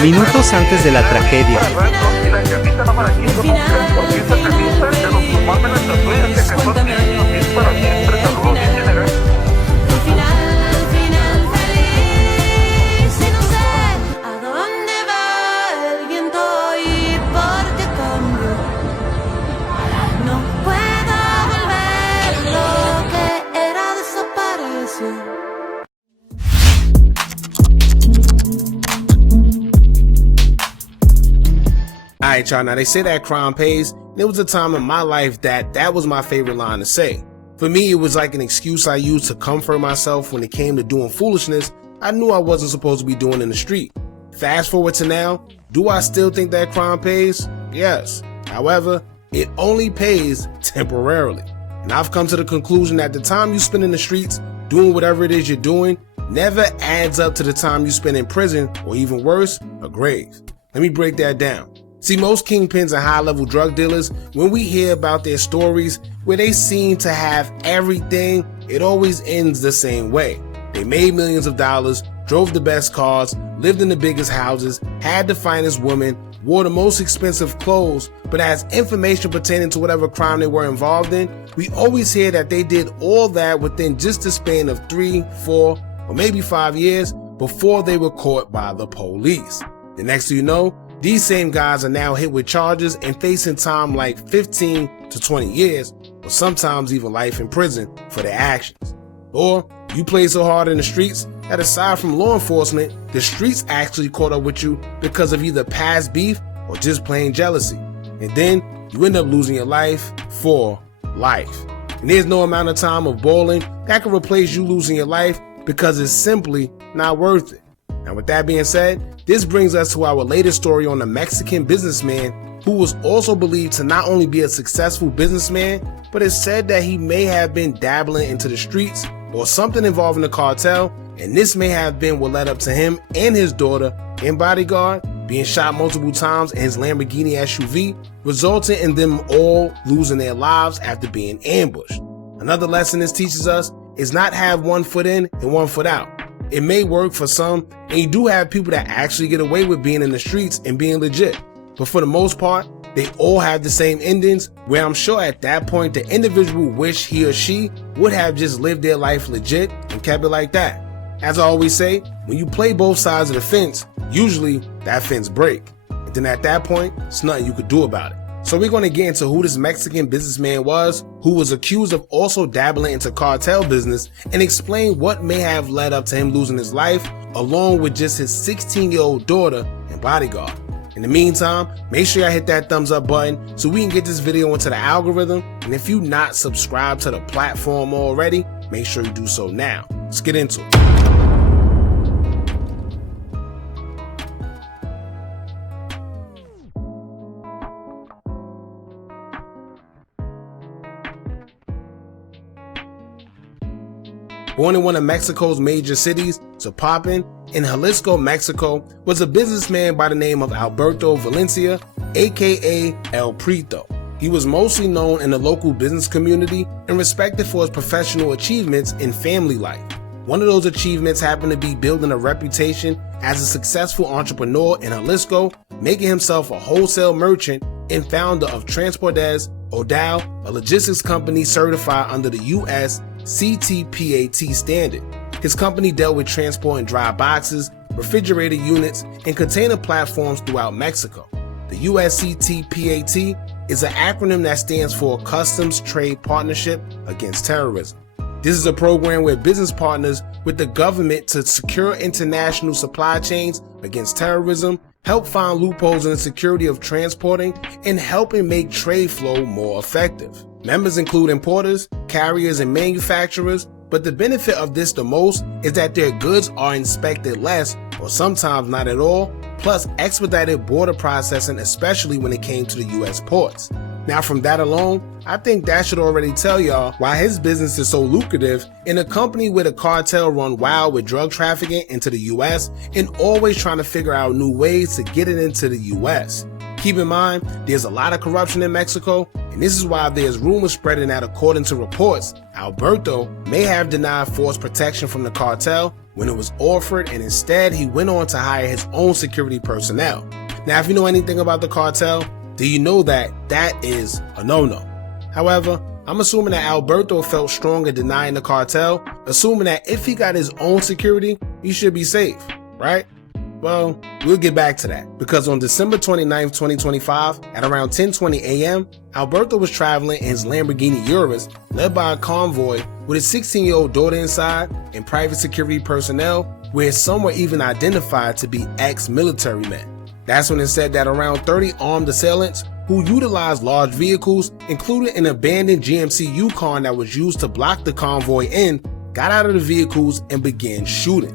Minutos antes de la tragedia. Y la camisa no para aquí, ¿cómo crees? Porque esa camisa de los tomarme la tatué, que son mis para siempre, saludos bien general. Alright y'all, now they say that crime pays. There was a time in my life that was my favorite line to say. For me, it was like an excuse I used to comfort myself when it came to doing foolishness I knew I wasn't supposed to be doing in the street. Fast forward to now, do I still think that crime pays? Yes. However, it only pays temporarily. And I've come to the conclusion that the time you spend in the streets doing whatever it is you're doing never adds up to the time you spend in prison, or even worse, a grave. Let me break that down. See, most kingpins and high-level drug dealers, when we hear about their stories where they seem to have everything, it always ends the same way. They made millions of dollars, drove the best cars, lived in the biggest houses, had the finest women, wore the most expensive clothes, but as information pertaining to whatever crime they were involved in, we always hear that they did all that within just the span of 3, 4, or maybe 5 years before they were caught by the police. The next thing you know, these same guys are now hit with charges and facing time like 15 to 20 years, or sometimes even life in prison for their actions. Or you play so hard in the streets that aside from law enforcement, the streets actually caught up with you because of either past beef or just plain jealousy. And then you end up losing your life for life. And there's no amount of time of bowling that can replace you losing your life because it's simply not worth it. Now with that being said, this brings us to our latest story on a Mexican businessman who was also believed to not only be a successful businessman, but it's said that he may have been dabbling into the streets or something involving the cartel, and this may have been what led up to him and his daughter and bodyguard being shot multiple times in his Lamborghini SUV, resulting in them all losing their lives after being ambushed. Another lesson this teaches us is not have one foot in and one foot out. It may work for some, and you do have people that actually get away with being in the streets and being legit, but for the most part, they all have the same endings, where I'm sure at that point the individual wish he or she would have just lived their life legit and kept it like that. As I always say, when you play both sides of the fence, usually that fence break, and then at that point, it's nothing you could do about it. So we're going to get into who this Mexican businessman was, who was accused of also dabbling into cartel business, and explain what may have led up to him losing his life, along with just his 16-year-old daughter and bodyguard. In the meantime, make sure you hit that thumbs up button so we can get this video into the algorithm, and if you're not subscribed to the platform already, make sure you do so now. Let's get into it. Born in one of Mexico's major cities, Zapopan, in Jalisco, Mexico, was a businessman by the name of Alberto Valencia, aka El Prieto. He was mostly known in the local business community and respected for his professional achievements in family life. One of those achievements happened to be building a reputation as a successful entrepreneur in Jalisco, making himself a wholesale merchant and founder of Transportes Odal, a logistics company certified under the U.S. CTPAT standard. His company dealt with transporting dry boxes, refrigerator units, and container platforms throughout Mexico. The USCTPAT is an acronym that stands for Customs Trade Partnership Against Terrorism. This is a program where business partners with the government to secure international supply chains against terrorism, help find loopholes in the security of transporting, and helping make trade flow more effective. Members include importers, carriers, and manufacturers, but the benefit of this the most is that their goods are inspected less, or sometimes not at all, plus expedited border processing, especially when it came to the US ports. Now from that alone, I think that should already tell y'all why his business is so lucrative in a company where the cartel run wild with drug trafficking into the US and always trying to figure out new ways to get it into the US. Keep in mind, there's a lot of corruption in Mexico, and And this is why there's rumors spreading that according to reports, Alberto may have denied forced protection from the cartel when it was offered, and instead he went on to hire his own security personnel. Now, if you know anything about the cartel, do you know that that is a no-no? However, I'm assuming that Alberto felt strong in denying the cartel, assuming that if he got his own security, he should be safe, right? Well, we'll get back to that, because on December 29th, 2025, at around 10:20 a.m., Alberto was traveling in his Lamborghini Urus, led by a convoy with his 16-year-old daughter inside and private security personnel, where some were even identified to be ex-military men. That's when it said that around 30 armed assailants who utilized large vehicles, including an abandoned GMC Yukon that was used to block the convoy in, got out of the vehicles and began shooting.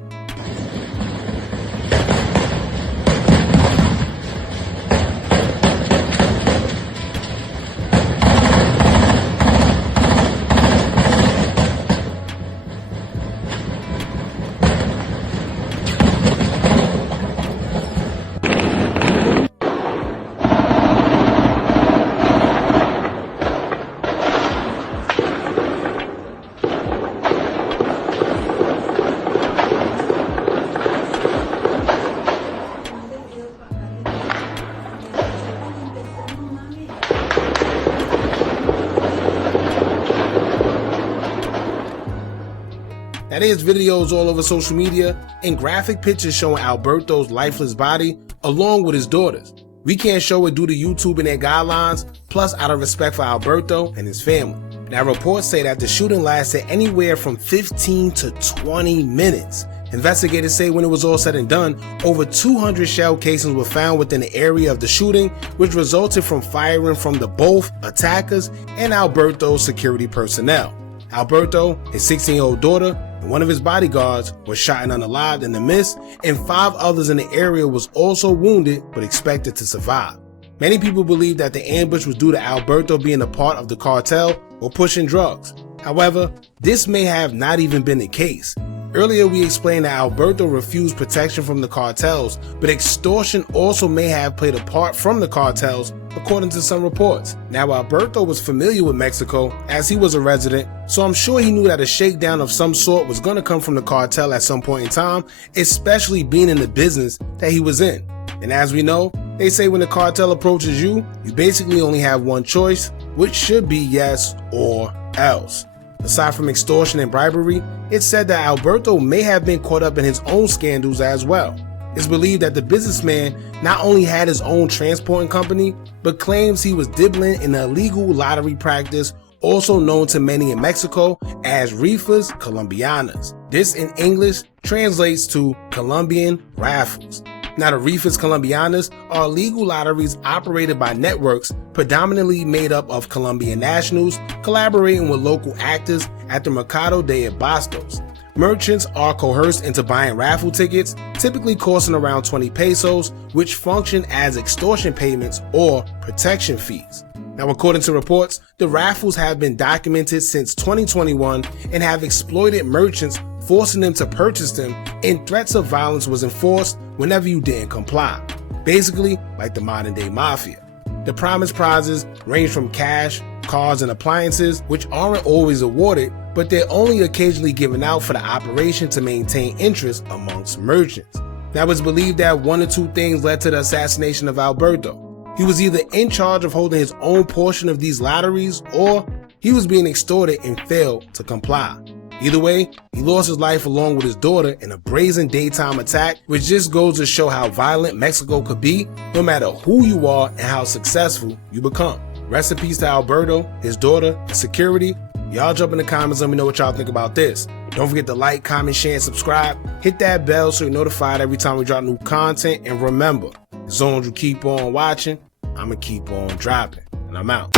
Now, there's videos all over social media and graphic pictures showing Alberto's lifeless body along with his daughters. We can't show it due to YouTube and their guidelines, plus out of respect for Alberto and his family. Now, reports say that the shooting lasted anywhere from 15 to 20 minutes. Investigators say when it was all said and done, over 200 shell casings were found within the area of the shooting, which resulted from firing from the both attackers and Alberto's security personnel. Alberto, his 16-year-old daughter, and one of his bodyguards were shot and unalived in the midst, and 5 others in the area was also wounded but expected to survive. Many people believe that the ambush was due to Alberto being a part of the cartel or pushing drugs. However, this may have not even been the case. Earlier we explained that Alberto refused protection from the cartels, but extortion also may have played a part from the cartels, according to some reports. Now, Alberto was familiar with Mexico as he was a resident, so I'm sure he knew that a shakedown of some sort was going to come from the cartel at some point in time, especially being in the business that he was in. And as we know, they say when the cartel approaches you, you basically only have one choice, which should be yes or else. Aside from extortion and bribery, it's said that Alberto may have been caught up in his own scandals as well. It's believed that the businessman not only had his own transporting company, but claims he was dibbling in the illegal lottery practice, also known to many in Mexico as rifas colombianas. This in English translates to Colombian raffles. Now, the rifas colombianas are illegal lotteries operated by networks predominantly made up of Colombian nationals collaborating with local actors at the Mercado de Abastos. Merchants are coerced into buying raffle tickets, typically costing around 20 pesos, which function as extortion payments or protection fees. Now, according to reports, the raffles have been documented since 2021 and have exploited merchants, forcing them to purchase them, and threats of violence was enforced whenever you didn't comply. Basically, like the modern day mafia. The promised prizes range from cash, cars, and appliances, which aren't always awarded, but they're only occasionally given out for the operation to maintain interest amongst merchants. Now, it's believed that one or two things led to the assassination of Alberto. He was either in charge of holding his own portion of these lotteries, or he was being extorted and failed to comply. Either way, he lost his life along with his daughter in a brazen daytime attack, which just goes to show how violent Mexico could be, no matter who you are and how successful you become. Rest in peace to Alberto, his daughter, and security. Y'all jump in the comments, let me know what y'all think about this. Don't forget to like, comment, share, and subscribe. Hit that bell so you're notified every time we drop new content. And remember, as long as you keep on watching, I'ma keep on dropping. And I'm out.